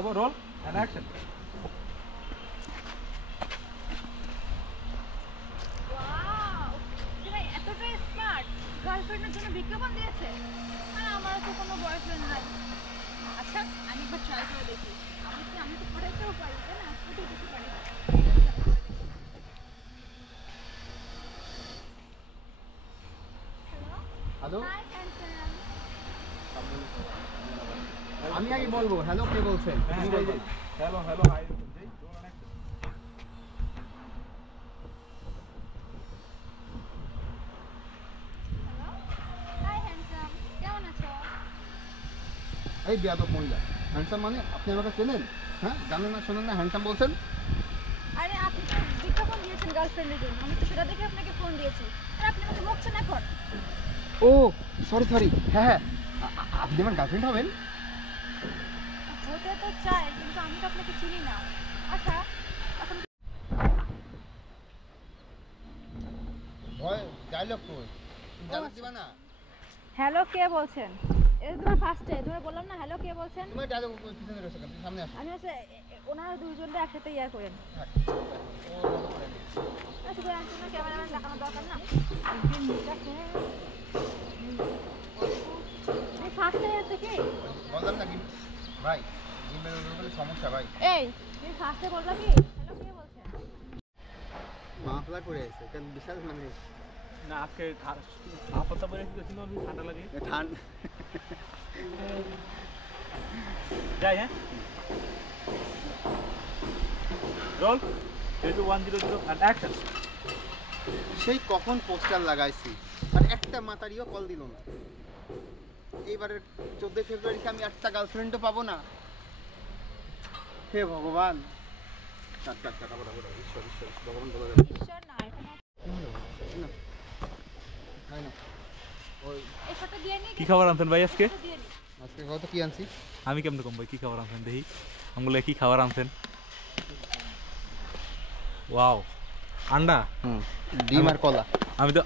Bravo, roll and action. Wow তুমি এতটাই smart গার্লফ্রেন্ডের জন্য বিজ্ঞাপন দিয়েছে আর আমার তো কোনো বয়ফ্রেন্ড নাই আচ্ছা আমি একবার ট্রাই করে দেখি আমি তো পড়াইতেও পারি তাই না ফুটে যেতে পারি হ্যালো হাই হ্যান্ডসাম আমি আগে বলবো হ্যালো কে বলছেন তুমি বলবেন Hello, hi. Roll and action. Hello hi handsome কেমন আছো এই বিয়াদব মহিলা হ্যান্ডসাম মানে আপনি আমাকে চেনেন হ্যাঁ জানেন না শোনেন না হ্যান্ডসাম বলছেন আরে আপনি তো বিজ্ঞাপন দিয়েছেন গার্লফ্রেন্ডের জন্য আমি তো সেটা দেখে আপনাকে ফোন দিয়েছি আর আপনি আমাকে বকছেন এখন ও সরি হ্যাঁ হ্যাঁ আপনি আমার গার্লফ্রেন্ড হবেন হতে তো চাই কিন্তু আমি তো আপনাকে চিনি না আচ্ছা এখন ভয় ডায়লগ কই ডায়লগ দিবা না হ্যালো কে বলছেন এটা তোমার ফার্স্টে তোমার বললাম না হ্যালো কে বলছেন তুমি ডায়লগ পিছনে রয়েছে কেন সামনে আসো আমি হচ্ছে ওনারা দুইজনটা একসাথে ইয়া করেন আচ্ছা করে আসুন না ক্যামেরাম্যান দেখানোর দরকার না ফার্স্টে আছে কি বললাম না কি ভাই জিমের উপরে সমস্যা ভাই এই তুমি ফার্স্টে বলবা কি হ্যালো কে বলছেন মাফলার পরে আছে কেন বিশাল মানে না আজকে আপত্তা পরে কি ঠান্ডা লাগে ঠান্ডা যাই হ্যাঁ রোল 3 2 1 0 0 and action. সেই কখন পোস্টার লাগাইছি আর একটা মাতারিও কল দিল না এইবারের 14 ফেব্রুয়ারিতে আমি একটা গার্লফ্রেন্ডও পাবো না হে ভগবান ভগবান বলে দেবে ঈশ্বর না এখন ওই এই ফটো দিয়ে নি কি খাবার আনছেন ভাই আজকে দিয়ে নি আজকে কত কি আনছি আমি কেমন কম ভাই কি খাবার আনছেন দেখি আঙ্গুলে কি খাবার আনছেন ওয়াও আন্ডা ডিম আর কলা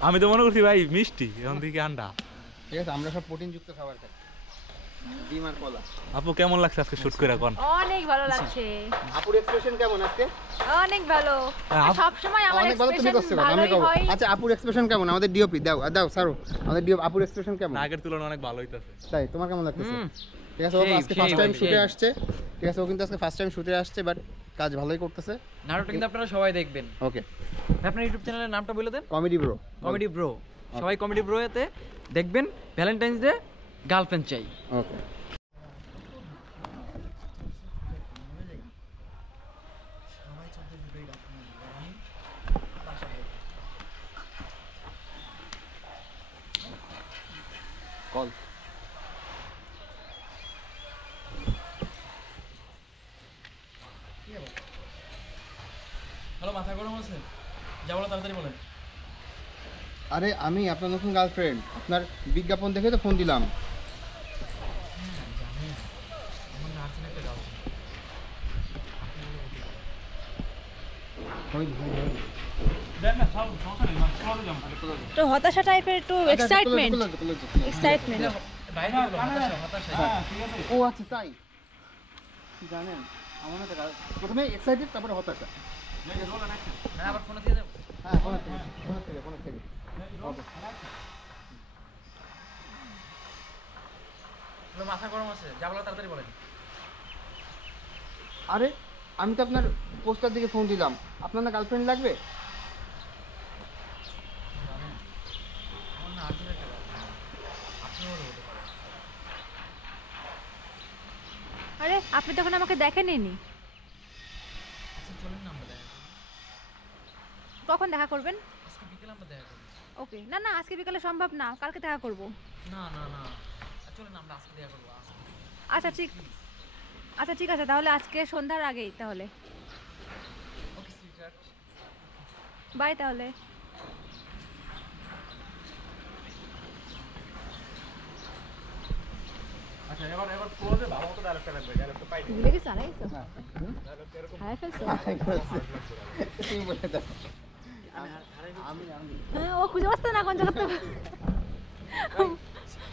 আমি তো মনে করছি ভাই মিষ্টি এখন থেকে আন্ডা ঠিক আছে আমরা সব প্রোটিনযুক্ত খাবার খাই ডিম আর কলা আপু কেমন লাগছে আজকে শুট করে এখন অনেক ভালো লাগছে আপুর এক্সপ্রেশন কেমন আজকে অনেক ভালো সব সময় আমার অনেক ভালো তুমি করছো এক্সপ্রেশন আমি ভালোই কব হয় আচ্ছা আপুর এক্সপ্রেশন কেমন আমাদের ডিওপি দাও সারো আমাদের ডিও আপুর এক্সপ্রেশন কেমন আগের তুলনায় অনেক ভালো হইতাছে তাই তোমার কেমন লাগতেছে ঠিক আছে ও আজকে ফার্স্ট টাইম শুটে আসছে ঠিক আছে ও কিন্তু আজকে ফার্স্ট টাইম শুটে আসছে বাট কাজ ভালোই করতেছে নাটকটা কিন্তু আপনারা সবাই দেখবেন ওকে আপনার ইউটিউব চ্যানেলের নামটা বলে দেন কমেডি ব্রো কমেডি ব্রো সবাই কমেডি ব্রোতে দেখবেন ভ্যালেন্টাইন্স ডে গার্লফ্রেন্ড চাই ওকে কল হ্যালো মাথা গরম আছে যা বলো তাড়াতাড়ি বলেন আরে আমি আপনার নতুন গার্লফ্রেন্ড আপনার বিজ্ঞাপন দেখে তো ফোন দিলাম তো হতাশা টাইপের একটু এক্সাইটমেন্ট এক্সাইটমেন্ট বাইরে বলো হতাশা ও আচ্ছা তাই জানেন আমার না প্রথমে এক্সাইটেড তারপরে হতাশা না আবার ফোন দিয়ে দাও হ্যাঁ ফোন থেকে ওকে হ্যালো মাথা গরম আছে যা বলো তাড়াতাড়ি বলেন আরে আমি তো আপনার পোস্টার দিকে ফোন দিলাম আপনার না গার্লফ্রেন্ড লাগবে আমার না আর্জেন্ট একটা আপনি বলে হতে পারে আরে আপনি তখন আমাকে দেখেননি আচ্ছা চলেন না আমরা দেখা করি কখন দেখা করবেন আজকে বিকেলে আমরা দেখা করি ওকে না না আজকে বিকালে সম্ভব না কালকে দেখা করব না না না চলেন আমরা আজকে দেখা করবো আচ্ছা ঠিক আছে তাহলে আজকে সন্ধ্যার আগেই তাহলে ওকে সুইটহার্ট বাই তাহলে আচ্ছা এবার ক্লোজে ভালো মতো ডায়লগটা লাগবে ডায়লগটা পাই ভুলে গেছো আড়াই গেছো হারাই ফেলছো তুমি বলে দাও আমি হ্যাঁ ও খুঁজে পাচ্ছে না কোন জায়গাতে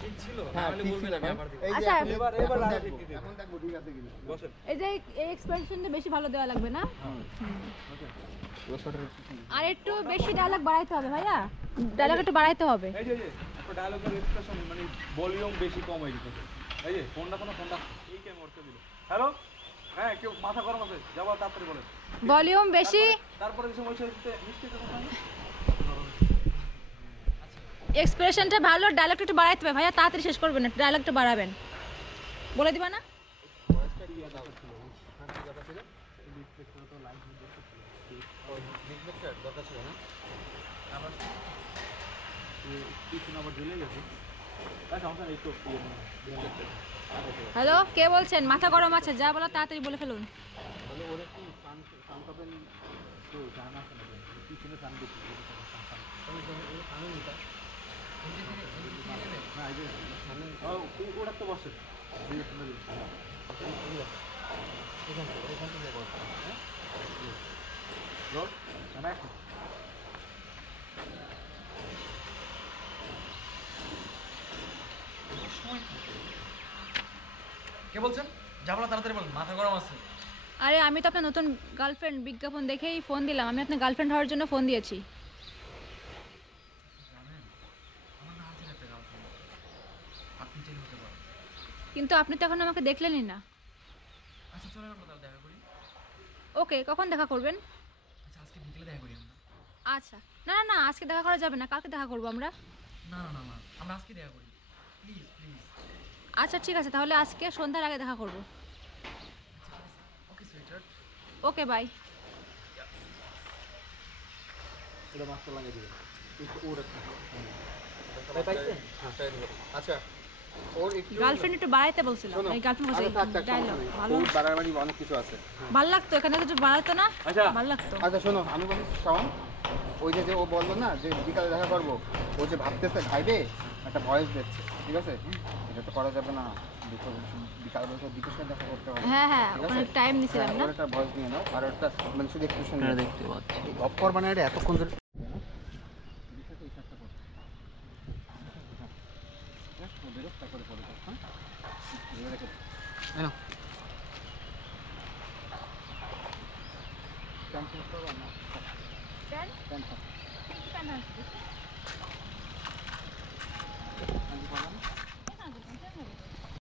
ঠিক ছিল হ্যাঁ, নাহলে ঠিক বলবেন ছিল আমি ভাই। আবার দিব। এই যে আচ্ছা, এখন- এবার এখন আরো দেখবো, ঠিক দিতে এখন দেখবো ঠিক আছে কিনা। বসেন। এই যে এই এক্সপ্রেশনটা বেশি ভালো দেওয়া লাগবে না? আর একটু বেশি ডায়লগ বাড়াইতে হবে ভাইয়া, ডায়লগ একটু বাড়াইতে হবে। এই যে একটা ডায়লগের এক্সপ্রেশন মানে ভলিউম বেশি কম হয়ে যেত। এই যে ফোনটা এই কেন করতে দিল। হ্যালো, হ্যাঁ কেউ মাথা গরম আছে, যাবো তাড়াতাড়ি বলেন। ভলিউম বেশি, তারপরে যে সময় মিষ্টি কথা এক্সপ্রেশনটা ভালো, ডায়লগটা একটু বাড়াইতে হবে ভাইয়া, তাড়াতাড়ি শেষ করবেন না, ডায়লগটা বাড়াবেন। বলে দিবা না? হ্যালো, কে বলছেন? মাথা গরম আছে, যা বলো তাড়াতাড়ি বলে ফেলুন। ওটা তো বসে কে বলছেন? যাবো না, তাড়াতাড়ি বলেন, মাথা গরম আছে। আরে আমি তো আপনার নতুন গার্লফ্রেন্ড বিজ্ঞাপন দেখেই ফোন দিলাম, আমি আপনার গার্লফ্রেন্ড হওয়ার জন্য ফোন দিয়েছি। জানেন আমার না আছে একটা গার্লফ্রেন্ড, আপনি চেঞ্জ হতে পারেন। কিন্তু আপনি তো এখন আমাকে দেখলেনই না। আচ্ছা চলে আমরা তাহলে দেখা করি। ওকে, কখন দেখা করবেন? আচ্ছা আজকে বিকেলে দেখা করি আমরা। আচ্ছা, না না না, আজকে দেখা করা যাবে না, কালকে দেখা করবো আমরা। না না না না, আমরা আজকে দেখা করি, প্লিজ প্লিজ। আচ্ছা ঠিক আছে, তাহলে আজকে সন্ধ্যার আগে দেখা করবো। ওকে সুইটার। Okay, bye. এটা মাছটা লাগিয়ে দিবে। পাইছেন? আচ্ছা, ওর একটু গার্লফ্রেন্ড একটু বাড়াইতে বলছিলাম, শোনো, এই গার্লফ্রেন্ড আচ্ছা, থাক, থাক, ডায়লগ সমস্যা নেই। ভালো, ওর বাড়াবাড়ি অনেক কিছু আছে। ভালো লাগতো, এখানে কিছু বাড়াতো না, আচ্ছা। ভালো লাগতো। আচ্ছা শোনো, আমি বলি শাওন, ওই যে ও বললো না যে বিকালে দেখা করবো, ও যে ভাবতেছে ভাইবে একটা ভয়েস দিচ্ছে, ঠিক আছে? এটা তো করা যাবে না, বিকাল বলতে বিকের সাথে দেখা করতে হবে। হ্যাঁ হ্যাঁ, ঠিক ওখানে আছে? টাইম নিছিলাম হ্যাঁ, না। ওর একটা ভয়েস নিয়ে নাও, আর একটা মানে শুধু এক্সপ্রেশন দেখতে পাচ্ছি। গপ কর মানে এটা এতক্ষণ ধরে প্যান্ট? কি প্যান্ট আছে?